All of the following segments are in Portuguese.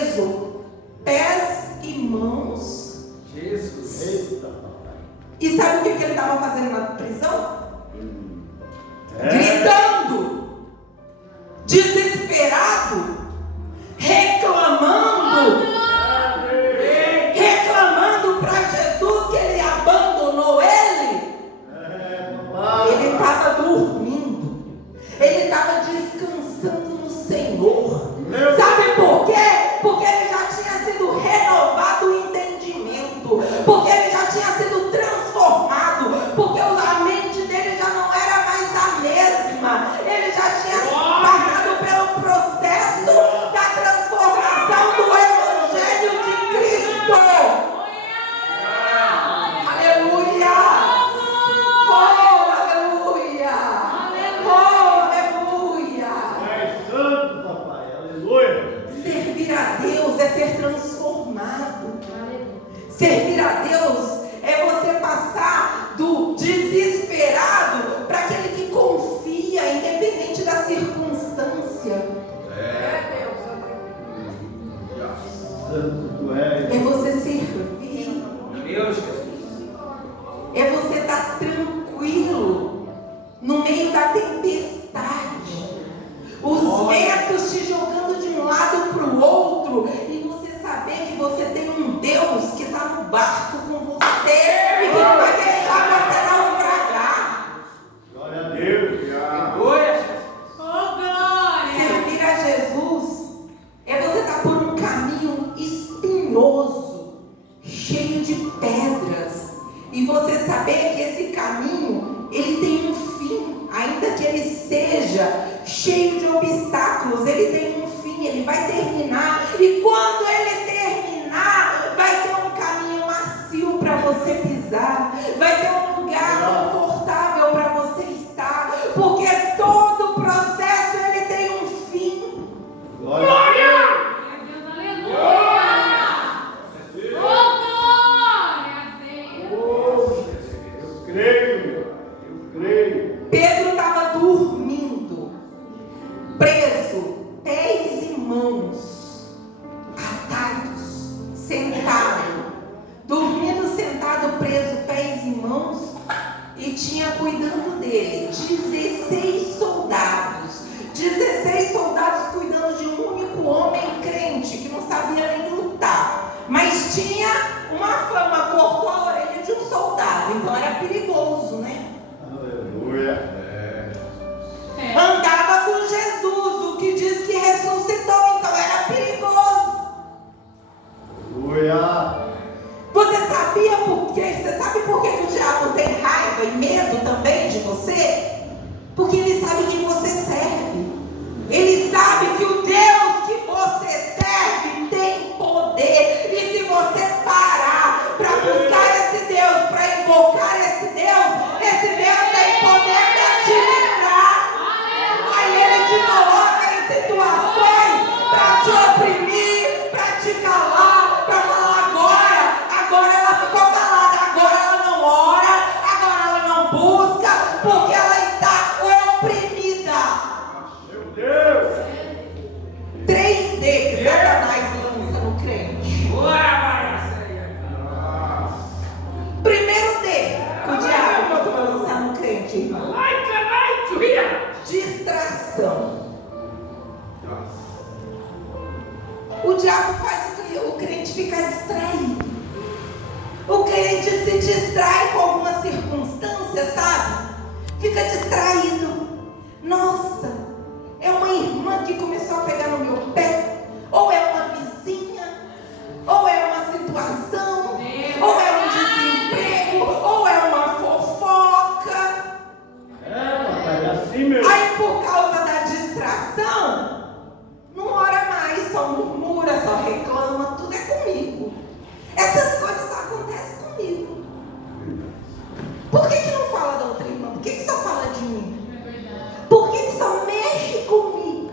preso, pés e mãos. Jesus. Eita. E sabe o que ele estava fazendo na prisão? Gritando, desesperado, reclamando para Jesus que ele abandonou ele. Ele estava dormindo, ele estava descansando no Senhor. Sabe por quê? Porque ele já tinha sido renovado o entendimento, porque ele já tinha sido transformado, porque a mente dele já não era mais a mesma. Ele já tinha passado pelo processo da transformação do Evangelho de Cristo. Aleluia! Oh, aleluia! Oh, aleluia! É santo, papai. Aleluia. Servir a Deus é ser transformado. Servir a Deus é você passar do desesperado para aquele que confia, independente da circunstância. Santo tu és. É você servir. Meu Jesus. É você estar tranquilo no meio da tempestade. Os ventos te jogando de um lado para o outro. E você saber que você tem um Deus que está no barco com você e que não vai deixar você naufragar. Glória a Deus. Glória. Servir a Jesus é você estar por um caminho espinhoso, cheio de pedras, e você saber que esse caminho ele tem um fim, ainda que ele seja cheio de obstáculos, ele tem um fim, ele vai terminar, e quando ele terminar, vai ter um caminho macio para você pisar, vai ter um lugar confortável para você estar, porque todo processo ele tem um fim. Glória. Eu creio. Pedro estava dormindo, preso, pés e mãos atados, sentado, dormindo sentado, preso, pés e mãos, e tinha cuidando dele 16 soldados cuidando de um único homem crente que não sabia nem lutar, mas tinha uma fama, cortou a orelha de um soldado, então era perigoso, né? Aleluia. Andava com Jesus, o que diz que ressuscitou, então era perigoso. Aleluia. Você sabia por quê? Você sabe por que o diabo tem raiva e medo também de você? Porque ele sabe quem você serve. Ele sabe que o Deus que você serve tem poder. E se você parar para buscar esse Deus, para invocar esse Deus tem poder para te livrar. Aí ele te coloca em situações para te oprimir, para te calar, para falar agora ela ficou calada, agora ela não ora, agora ela não busca, porque ela está oprimida. Meu Deus. 3D que Satanás lança no crente. Primeiro D que o diabo costuma lançar no crente: distração. O diabo faz o crente ficar distraído. O crente se distrai com alguma circunstância, sabe? Fica distraído. Nossa, é uma irmã que começou a pegar no meu pé, ou é uma vizinha, ou é uma situação, ou é um desemprego, ou é uma fofoca. Papai, é assim mesmo. Aí por causa da distração, não ora mais, só murmura, só reclama, tudo é comigo. Essas coisas só acontecem comigo. Por que não fala da outra irmã? Por que só fala de mim? Por que só mexe comigo?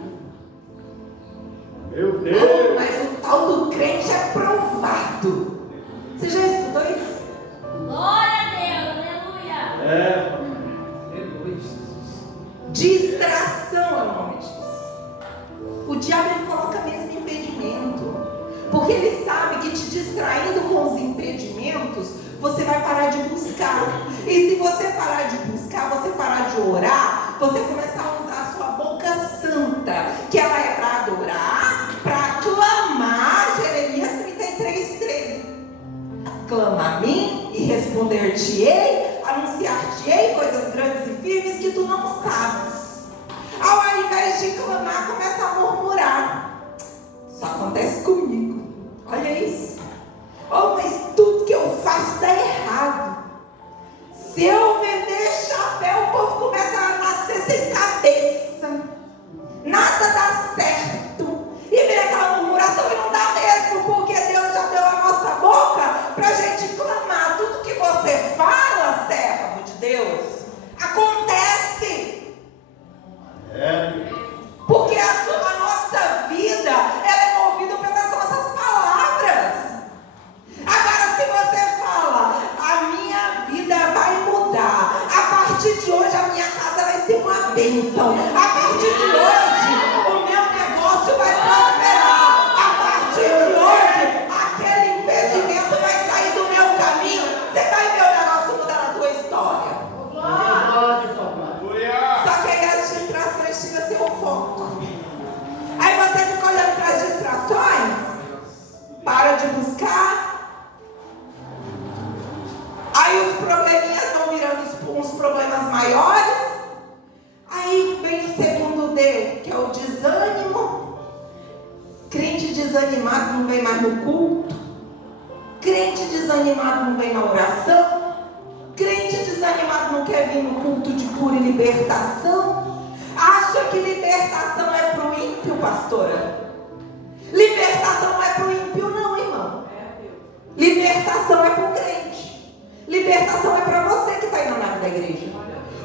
Porque Ele sabe que te distraindo com os impedimentos, você vai parar de buscar. E se você parar de buscar, você parar de orar, você começar a usar a sua boca santa, que ela é para adorar, para clamar. Jeremias 33:13. Clama a mim e responder-te-ei, anunciar-te-ei coisas grandes e firmes que tu não sabes. Ao invés de clamar, começa a murmurar. Isso acontece comigo. Olha isso. Oh, mas tudo que eu faço dá errado. Se eu vender chapéu, o povo começa a nascer sem cabeça. Nada dá certo. E vem aquela murmuração e não dá mesmo, porque Deus já deu a nossa boca para a gente clamar. Tudo que você fala, servo de Deus, acontece. Porque a nossa vida, ela é movida pelas nossas palavras. Agora, se você fala, a minha vida vai mudar, a partir de hoje a minha casa vai ser uma bênção, a partir de hoje o meu negócio vai prosperar, a partir de hoje aquele impedimento vai sair do meu caminho, você vai ver o negócio mudar na tua história. Só que aí as distrações tiram seu foco. Aí você fica olhando para as distrações, para de buscar. Aí os probleminhas vão virando uns problemas maiores. Aí vem o segundo D, que é o desânimo. Crente desanimado não vem mais no culto. Crente desanimado não vem na oração. Crente desanimado não quer vir no culto de cura e libertação. Acha que libertação é para o ímpio, pastora? Libertação não é para o ímpio não, irmão. Libertação é para o crente. Libertação é para você que está indo na vida da igreja.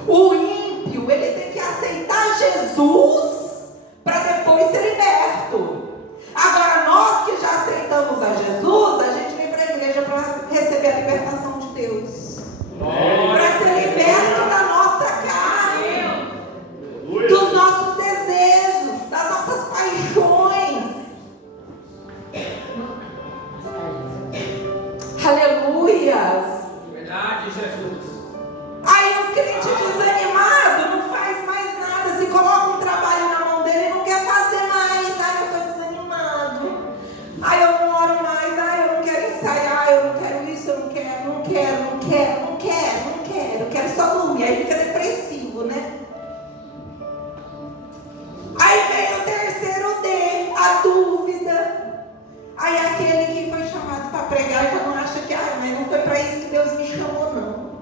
O ímpio, ele tem que aceitar Jesus para depois ser liberto. Agora, nós que já aceitamos a Jesus, a gente vem para a igreja para receber a libertação de Deus. Para ser liberto da nossa carne, dos nossos desejos, das nossas paixões. Aleluias. Verdade, Jesus. Aí o crente desanimado não faz mais nada. Se coloca um trabalho na mão dele, ele não quer fazer mais. Ai, eu estou desanimado. Ai, eu não oro mais. Ai, eu não quero ensaiar. Eu não quero isso, eu não quero. Eu quero só dormir. Aí fica depressivo, né? Aí vem o terceiro D, a dúvida. Aí aquele que foi chamado para pregar já não acha que, mas não foi para isso que Deus me chamou, não.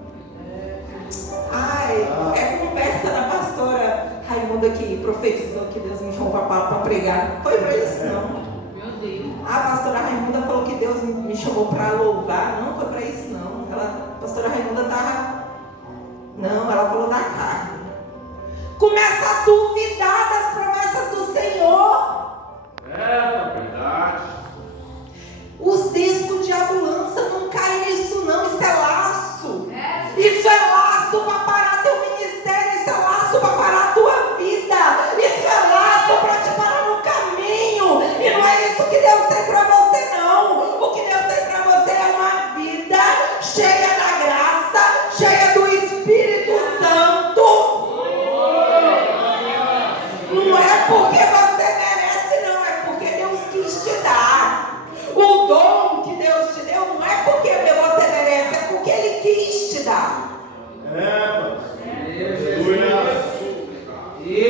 Ai, é conversa da pastora Raimunda que profetizou que Deus me chamou para pregar. Não foi para isso, não. Meu Deus. A pastora Raimunda falou que Deus me chamou para louvar. Não foi para isso, não. A pastora Raimunda estava... Não, ela falou da carne. Começa a duvidar das promessas do Senhor. Verdade. Os discos o diabo lança, não cai nisso não. Isso é laço. Isso é laço para parar teu ministério. Isso é laço para parar tua vida. Isso é laço para te parar no caminho. E não é isso que Deus tem para você, não. O que Deus tem para você é uma vida cheia da graça, cheia do Espírito Santo. Não é porque você merece, não. É porque Deus quis te dar. O dom que Deus te deu não é porque você merece, é porque Ele quis te dar.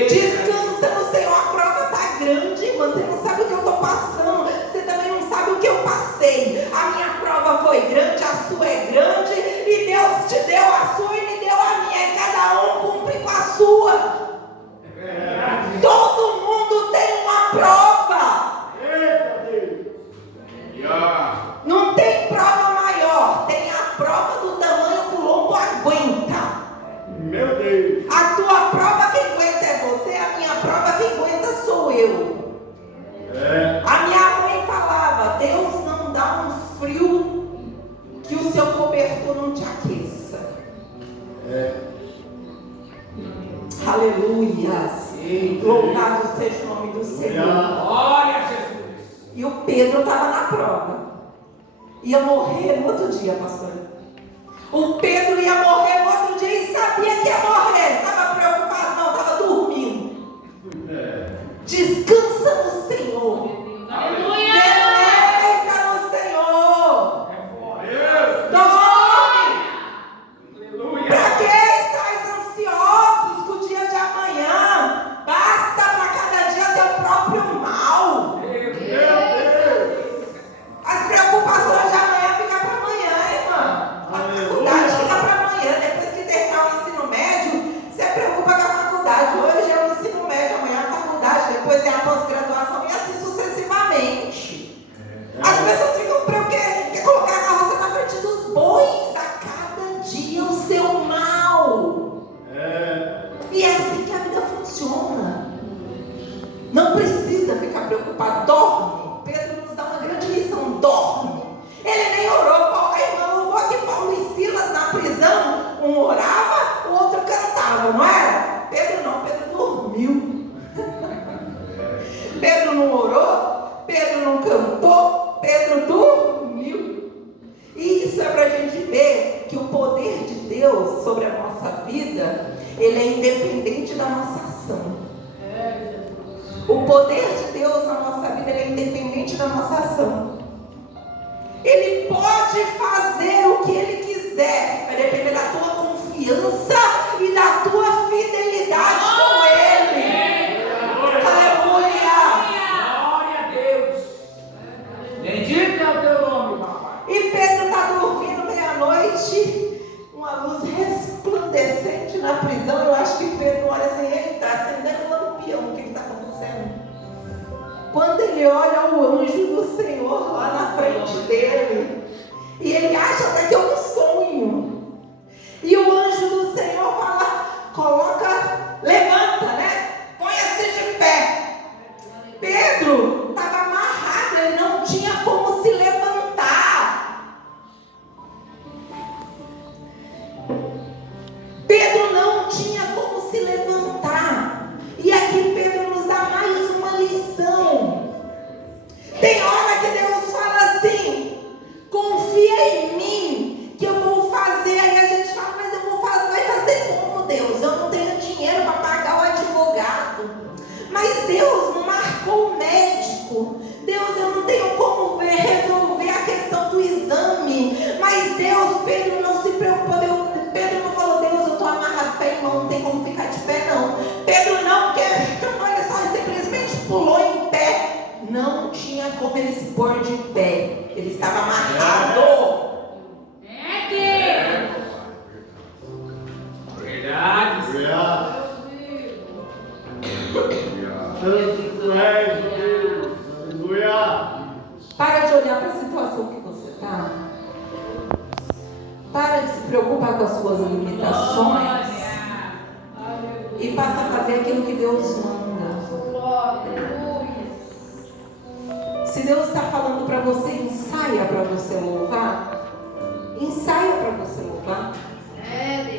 Descansa no Senhor, a prova está grande, irmã. Você não sabe o que eu estou passando, você também não sabe o que eu passei. A minha prova foi grande, a sua é grande, e Deus te deu a sua e me deu a minha, e cada um cumpre com a sua. Todo mundo tem uma prova. Não tem prova maior, tem a prova do tamanho que o lombo aguenta. Meu Deus. A tua prova quem aguenta é você, a minha prova quem aguenta sou eu. A minha mãe falava, Deus não dá um frio que o seu cobertor não te aqueça. Aleluia. Louvado seja o nome do Senhor. Glória a Jesus. E o Pedro estava na prova. Ia morrer no outro dia, pastor. O Pedro ia morrer no outro dia e sabia que ia morrer. Estava preocupado? Não, estava dormindo. Descansa no Senhor. Aleluia. Deleita no Senhor. Dorme. Para que estáis ansiosos com o dia de amanhã? Basta para cada dia seu próprio mal. As preocupações de amanhã ficam para amanhã, irmã. A faculdade fica para amanhã. Depois que terminar o ensino médio, você preocupa com a faculdade. Hoje é o ensino médio, amanhã é a faculdade, depois é a pós-graduação e assim sucessivamente. As pessoas ficam querem colocar a carroça na frente dos bois. A cada dia o seu mal. E é assim que a vida funciona. Não precisa ficar preocupado. Dorme. Pedro nos dá uma grande lição. Dorme. Ele nem orou. A irmã louvou aqui Paulo e Silas na prisão. Um orava, o outro cantava, não era? Pedro não. Pedro dormiu. Pedro não orou. Pedro não cantou. Pedro dormiu. E isso é para a gente ver que o poder de Deus sobre a nossa vida, ele é independente da nossa ação. O poder de Deus na nossa vida, ele é independente da nossa ação. Ele pode fazer o que ele quiser, vai depender da tua confiança e da tua fidelidade com ele. Aleluia! Glória a Deus. Bendito é o teu nome, papai. E Pedro está dormindo meia-noite, uma luz resplandecente na prisão. Eu acho que Pedro olha assim, ele está acendendo um lampião, o que está acontecendo? Quando ele olha o anjo do Senhor lá na frente dele, e ele acha até que é um sonho, e o anjo do Senhor fala, levanta, né? Põe-se de pé. Pedro estava amarrado, ele não tinha como se levantar. Pedro não tinha como se levantar. E aqui Pedro nos dá mais uma lição. Tem hora que Deus fala assim, confia em mim, que eu vou fazer. Aí a gente fala, mas eu vou fazer, vai fazer como, Deus? Eu não tenho dinheiro para pagar o advogado. Mas Deus não marcou o médico. Deus, eu não tenho como resolver a questão do exame. Mas Deus, Pedro não se preocupou. Pedro não falou, Deus, eu estou amarrado pé e mão, não tem como ficar de pé não. Pedro não questionou, ele só simplesmente pulou em pé. Não tinha como ele se pôr de pé. Ele estava amarrado. Verdade. Para de olhar para a situação que você está. Para de se preocupar com as suas limitações. E passa a fazer aquilo que Deus manda. Se Deus está falando para você, ensaia para você louvar. Ensaia para você louvar.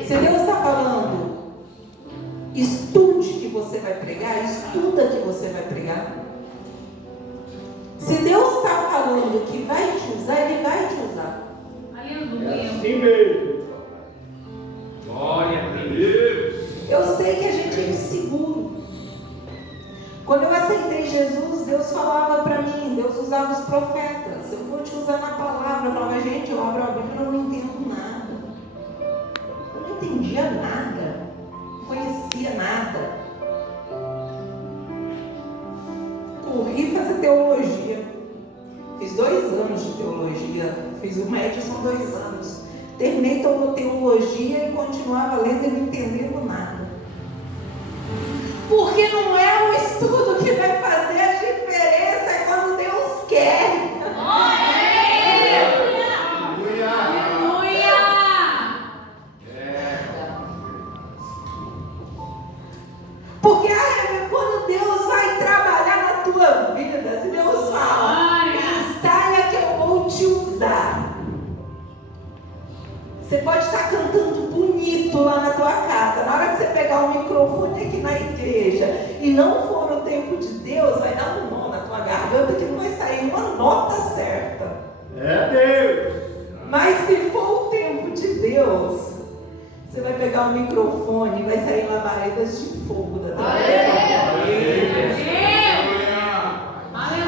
Se Deus está falando, estude que você vai pregar, estuda que você vai pregar. Se Deus está falando que vai te usar, Ele vai te usar. Aleluia. Assim mesmo. Glória a Deus. Eu sei que a gente é inseguro. Quando eu aceitei Jesus, Deus falava para mim, Deus usava os profetas. Eu vou te usar na palavra. Eu falava, gente, eu abro a Bíblia e não entendo nada. Eu não entendia nada. Não conhecia nada. Corri fazer teologia. Fiz 2 anos de teologia. Fiz o médio, são 2 anos. Terminei toda a teologia e continuava lendo e não entendendo nada. Porque não é o estudo que vai fazer a diferença, é quando Deus quer. Porque quando Deus vai trabalhar na tua vida, se Deus fala, ensaia que eu vou te usar. Você pode estar cantando bonito lá na tua casa. Na hora que você pegar o microfone aqui na igreja e não for no tempo de Deus, vai dar um nó na tua garganta que não vai sair nenhuma nota certa. É Deus. Mas se for o tempo de Deus, você vai pegar o microfone e vai sair labaredas de fogo da tua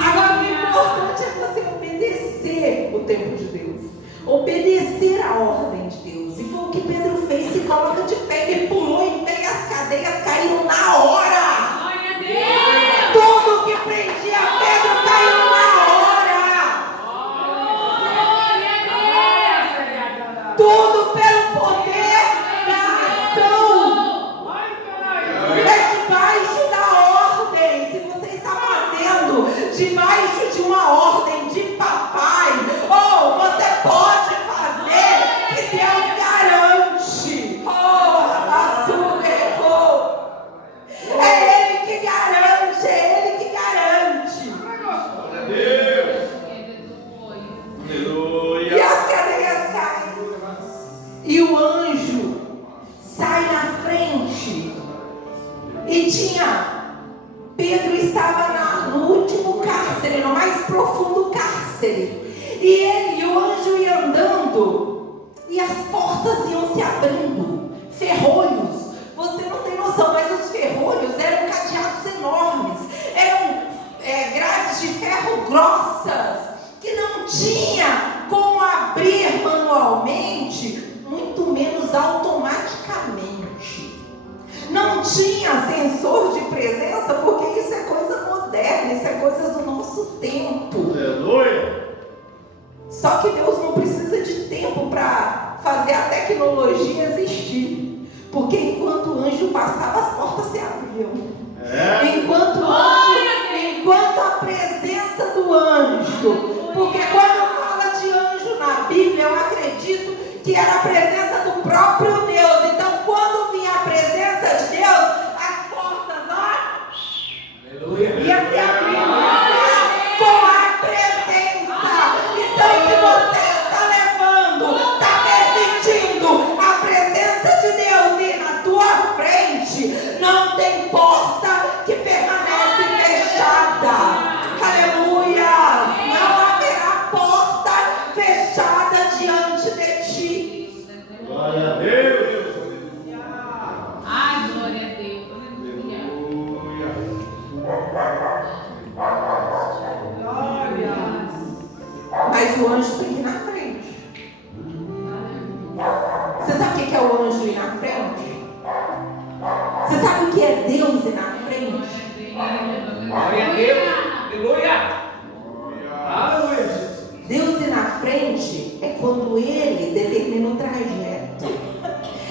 Agora, o importante é você obedecer o tempo de Deus, obedecer a ordem de Deus. E foi o que Pedro fez: se coloca de pé, ele pulou em pé e as cadeias caíram na hora. Tudo que prendia Pedro caiu na hora. Tudo pelo poder da ação. É debaixo da ordem. Se você está fazendo debaixo de uma ordem de papai, ou você pode fazer, que Deus garante. É Ele que garante, é Ele que garante. Deus. Aleluia. E as cadeias caem. E o anjo sai na frente. E Pedro estava no último cárcere, no mais profundo cárcere. E o anjo ia andando. E as portas iam se abrindo. Ferrolhos. Você não tem noção, mas os ferrolhos eram cadeados enormes. Eram grades de ferro grossas, que não tinha como abrir manualmente, muito menos automaticamente. Não tinha sensor de presença, porque isso é coisa moderna, isso é coisa do nosso tempo. Aleluia. Só que Deus não precisa de tempo para fazer a tecnologia existir. Porque enquanto o anjo passava, as portas se abriam. Enquanto a presença do anjo. Porque quando fala de anjo na Bíblia, eu acredito que era a presença do próprio Deus. Então, quando vinha a presença de Deus, as portas, ia se abrindo com a presença. Então, se você está levando, está permitindo a presença de Deus ir na tua frente, não tem porta que permanece fechada. Aleluia! Não haverá porta fechada diante de ti. Glória a Deus. Ai, glória a Deus. Aleluia. Mas o anjo tem que ir na frente. Você sabe o que é o anjo ir na frente? Você sabe o que é Deus ir na frente? Glória a Deus. Aleluia. Aleluia. Deus ir na frente é quando Ele determina o trajeto.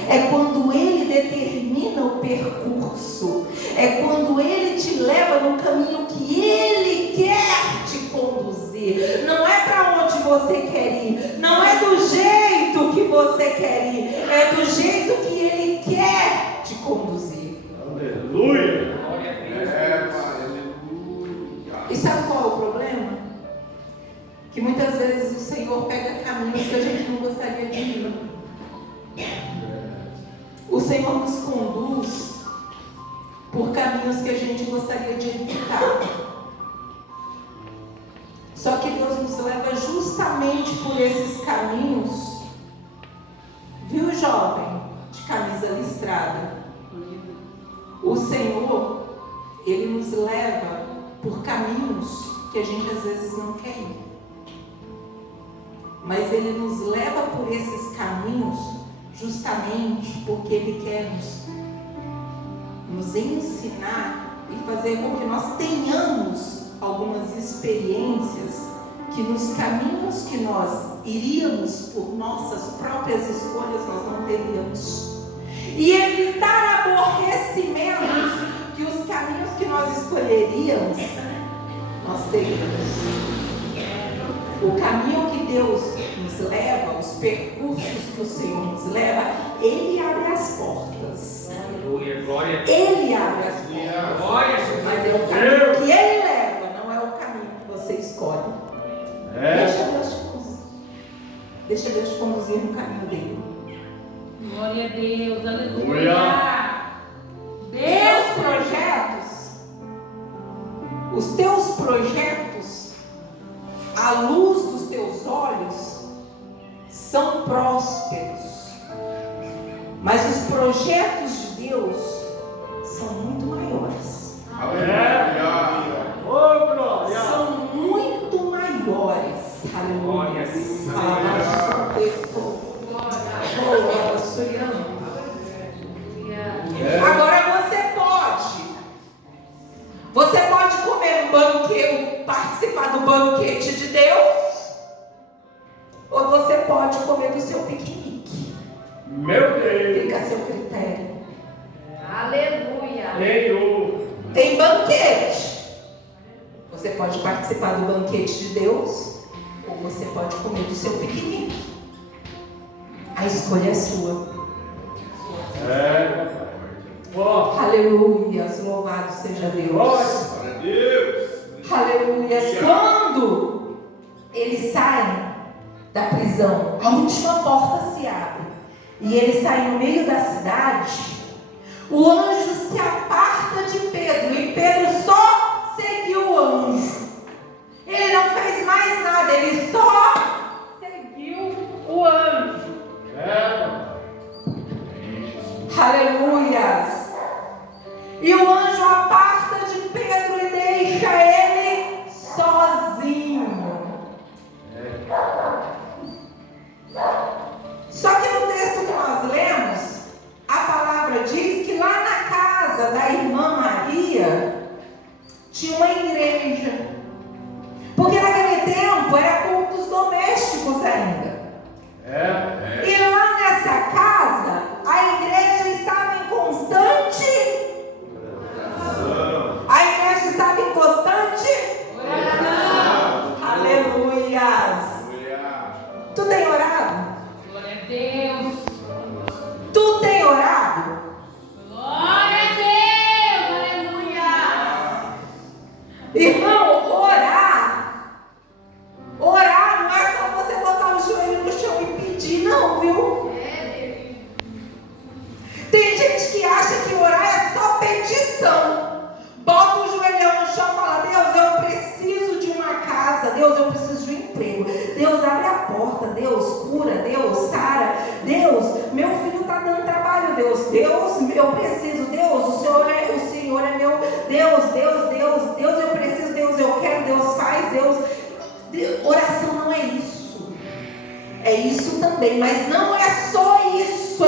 É quando Ele determina o percurso. É quando Ele te leva no caminho que Ele quer te conduzir. Não é para onde você quer ir. Não é do jeito que você quer ir. É do jeito que Ele quer te conduzir. Aleluia. Glória a Deus. E sabe qual é o problema? Que muitas vezes o Senhor pega caminhos que a gente não gostaria de ir. O Senhor nos conduz por caminhos que a gente gostaria de evitar. Só que Deus nos leva justamente por esses caminhos. Viu, jovem de camisa listrada? O Senhor, Ele nos leva por caminhos que a gente às vezes não quer ir. Mas Ele nos leva por esses caminhos justamente porque Ele quer nos ensinar e fazer com que nós tenhamos algumas experiências que nos caminhos que nós iríamos por nossas próprias escolhas nós não teríamos. E evitar aborrecimentos que os caminhos que nós escolheríamos nós teríamos. O caminho que Deus nos leva, os percursos que o Senhor nos leva, Ele abre as portas. Aleluia. Glória a Deus. Ele abre as portas. Glória a Jesus. Mas é o caminho que Ele leva, não é o caminho que você escolhe. Deixa Deus te conduzir. Deixa Deus te conduzir no caminho dele. Glória a Deus, aleluia. Os teus projetos são prósperos, mas os projetos de Deus são muito maiores. Oh, glória. São muito maiores. Aleluia. Agora você pode comer no banquete, participar do banquete de Deus, ou você pode comer do seu piquenique. Meu Deus. Fica a seu critério. Aleluia. Senhor. Tem banquete. Você pode participar do banquete de Deus, ou você pode comer do seu piquenique. A escolha é sua. Oh. Aleluia, louvado seja Deus. Glória a Deus. Aleluia. Quando eles saem da prisão, a última porta se abre e eles saem no meio da cidade, o anjo se aparta de Pedro e Pedro só seguiu o anjo. Ele não fez mais nada, ele só seguiu o anjo. Aleluia. E o anjo aparta de Pedro e deixa ele sozinho. Só que no texto que nós lemos, a palavra diz que lá na casa da irmã Maria tinha uma igreja. Porque naquele tempo era cultos domésticos ainda. E lá nessa casa, a igreja estava em constante. A igreja estava em constante oração. Aleluias. Tu tem orado? Glória a Deus. Tu tem orado? Glória a Deus. Aleluia. Irmão, orar não é só você botar o joelho no chão e pedir, não, viu? Tem gente que acha que orar é só petição. Bota o joelhão no chão e fala: Deus, eu preciso de uma casa. Deus, eu preciso de um emprego. Deus, abre a porta. Deus, cura. Deus, sara. Deus, meu filho está dando trabalho. Deus, eu preciso. Deus, o Senhor é meu. Deus, eu preciso. Deus, eu quero. Deus, faz. Deus. Oração não é isso. É isso também, mas não é só isso.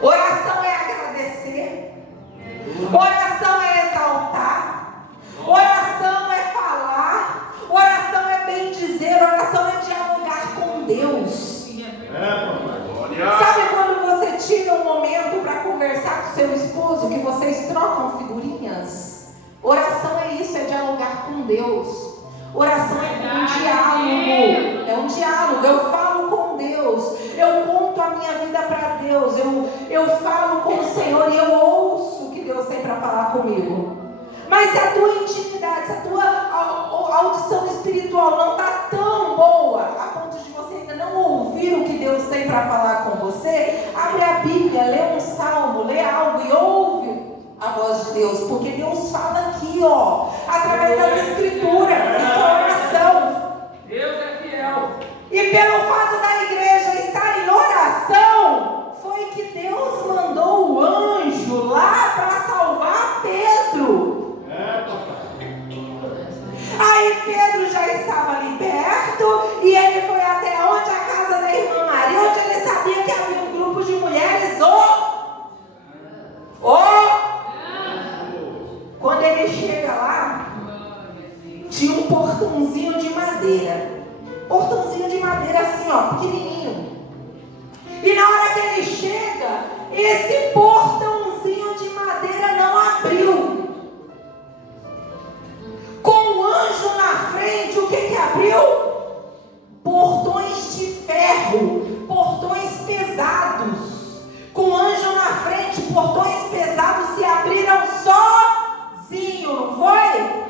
Oração é agradecer. Oração é exaltar. Oração é falar. Oração é bem dizer. Oração é dialogar com Deus. Sabe quando você tira um momento para conversar com seu esposo, que vocês trocam figurinhas? Oração é isso, é dialogar com Deus. Oração é um diálogo. É um diálogo. Eu falo com Deus. Eu conto a minha vida para Deus. Eu falo com o Senhor e eu ouço o que Deus tem para falar comigo. Mas se a tua intimidade, se a tua audição espiritual não está tão boa, a ponto de você ainda não ouvir o que Deus tem para falar com você, abre a Bíblia, lê um salmo, lê algo e ouve a voz de Deus, porque Deus fala aqui, através das escrituras, da oração. Deus é fiel. E pelo fato da igreja estar em oração, foi que Deus mandou o anjo lá para salvar Pedro. Aí Pedro já estava ali perto e ele foi até onde? A casa da irmã Maria, onde ele sabia que havia um grupo de mulheres. Quando ele chega lá, tinha um portãozinho de madeira. Portãozinho de madeira assim, pequenininho. E na hora que ele chega, esse portãozinho de madeira não abriu. Com o anjo na frente, o que abriu? Portões de ferro, portões pesados. Com o anjo na frente, portões pesados se abriram sozinho, não foi?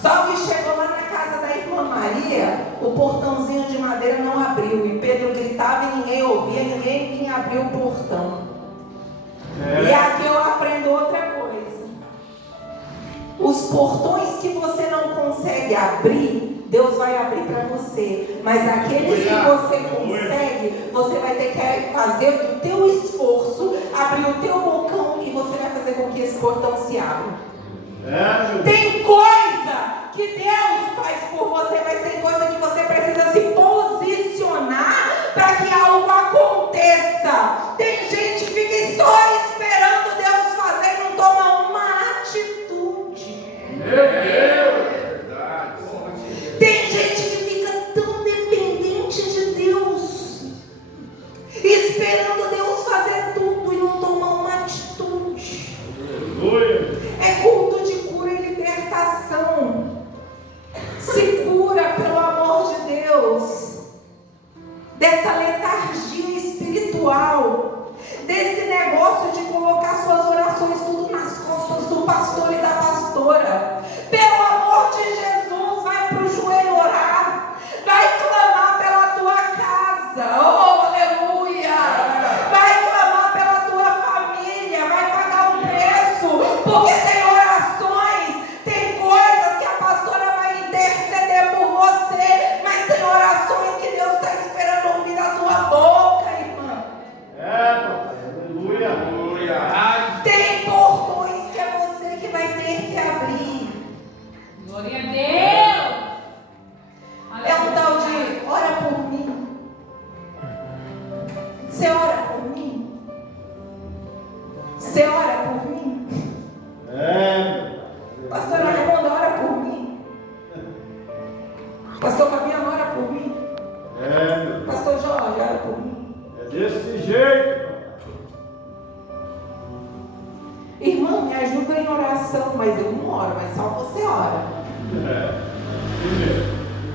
Só que chegou lá na casa da irmã Maria, o portãozinho de madeira não abriu. E Pedro gritava e ninguém ouvia, ninguém vinha abrir o portão. E aqui eu aprendo outra coisa. Os portões que você não consegue abrir, Deus vai abrir para você. Mas aqueles que você consegue, você vai ter que fazer do teu esforço, abrir o teu bocão e você vai fazer com que esse portão se abra. Tem coisa que Deus faz por você, mas tem coisa que você precisa se posicionar para que algo aconteça. Tem gente que fica só esperando Deus fazer e não toma uma atitude. Tem gente que fica tão dependente de Deus, esperando Deus fazer tudo e não toma uma atitude. É culto de cura e libertação. Se cura pelo amor de Deus dessa letargia espiritual, desse negócio de colocar suas orações tudo nas costas do pastor e da pastora. Pelo amor de Jesus, vai para o joelho orar, vai clamar pela tua casa, oh aleluia, vai clamar pela tua família, vai pagar um preço, porque tem orações, tem coisas que a pastora vai interceder por você, mas tem orações que Deus está esperando ouvir da tua boca, irmã. Tem portões que é você que vai ter que abrir. Glória a Deus. É um tal de ora por mim. Você ora por mim? Você ora por mim? Pastor Raimundo, ora por mim. Pastor Fabiano, ora por mim. Pastor Jorge, ora por mim. É desse jeito. Irmão, me ajuda em oração, mas eu não oro, mas só você ora.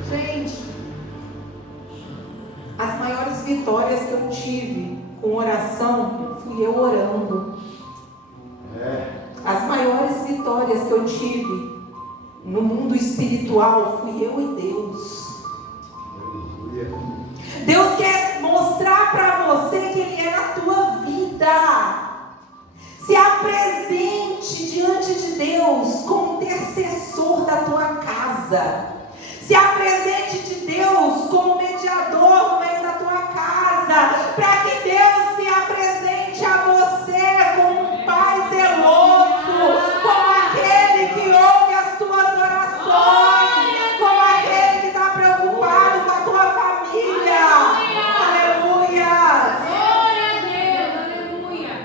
Gente, as maiores vitórias que eu tive com oração, fui eu orando. As maiores vitórias que eu tive no mundo espiritual, fui eu e Deus. Deus quer mostrar para você que Ele é na tua vida. Se apresente diante de Deus como intercessor da tua casa. Se apresente de Deus como mediador no meio da tua casa, para que Deus se apresente a você como um pai zeloso, como aquele que ouve as tuas orações, como aquele que está preocupado com a tua família. Aleluia! Glória a Deus. Aleluia.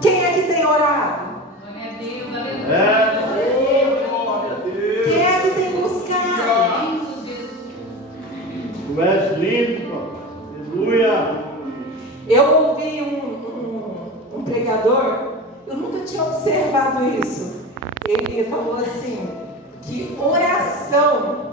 Quem é que tem orado? Glória a Deus. Aleluia. Quem é que tem buscado? Tu és lindo, aleluia. Eu ouvi um pregador, eu nunca tinha observado isso. Ele falou assim, que oração